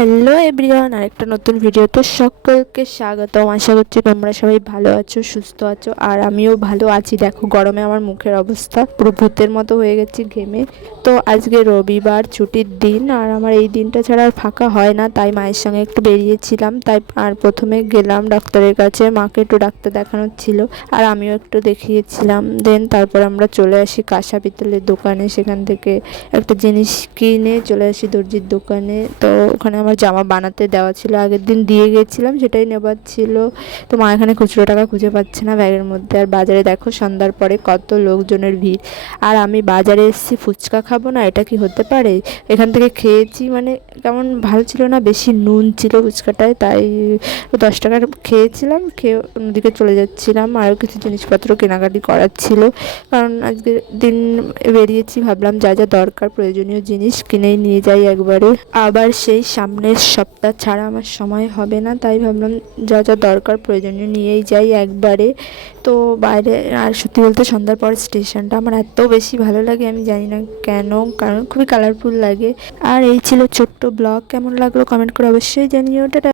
Hello everyone, আরেকটা নতুন ভিডিওতে সকলকে স্বাগতম। আশা করছি তোমরা সবাই ভালো আছো, সুস্থ আছো, আর আমিও ভালো আছি। দেখো গরমে আমার মুখের অবস্থা পুরো ভূতের মতো হয়ে গেছি ঘেমে। তো আজকে রবিবার, ছুটির দিন, আর আমার এই দিনটা ছাড়া আর ফাঁকা হয় না, তাই মায়ের সঙ্গে একটু বেরিয়েছিলাম। তাই আর প্রথমে গেলাম ডাক্তারের কাছে, মাকে একটু ডাক্তার দেখানোর ছিল আর আমিও একটু দেখিয়েছিলাম। দেন তারপর আমরা চলে আসি কাঁসা পিতলের দোকানে, সেখান থেকে একটা জিনিস কিনে চলে আসি দর্জির দোকানে। তো ওখানে আমার জামা বানাতে দেওয়া ছিল, আগের দিন দিয়ে গেছিলাম, সেটাই নেবার ছিল। তো মা এখানে খুচরো টাকা খুঁজে পাচ্ছে না ব্যাগের মধ্যে। আর বাজারে দেখো সন্ধ্যার পরে কত লোকজনের ভিড়। আর আমি বাজারে এসেছি ফুচকা খাবো না, এটা কি হতে পারে? এখান থেকে খেয়েছি, মানে কেমন ভালো ছিল না, বেশি নুন ছিল ফুচকাটায়, তাই 10 টাকার খেয়েছিলাম, খেয়ে অন্যদিকে চলে যাচ্ছিলাম। আরও কিছু জিনিসপত্র কেনাকাটি করার ছিল, কারণ আজকের দিন বেরিয়েছি, ভাবলাম যা যা দরকার প্রয়োজনীয় জিনিস কিনেই নিয়ে যাই একবারে। আবার সেই সামনের সপ্তাহ ছাড়া আমার সময় হবে না, তাই ভাবলাম যা যা দরকার প্রয়োজনীয় নিয়েই যাই একবারে। তো বাইরে, আর সত্যি বলতে সন্ধ্যার পর স্টেশনটা আমার এত বেশি ভালো লাগে, আমি জানি না কেন, কারণ খুবই কালারফুল লাগে। আর এই ছিল ছোট্ট ব্লগ, কেমন লাগলো কমেন্ট করে অবশ্যই জানিও। টাটা।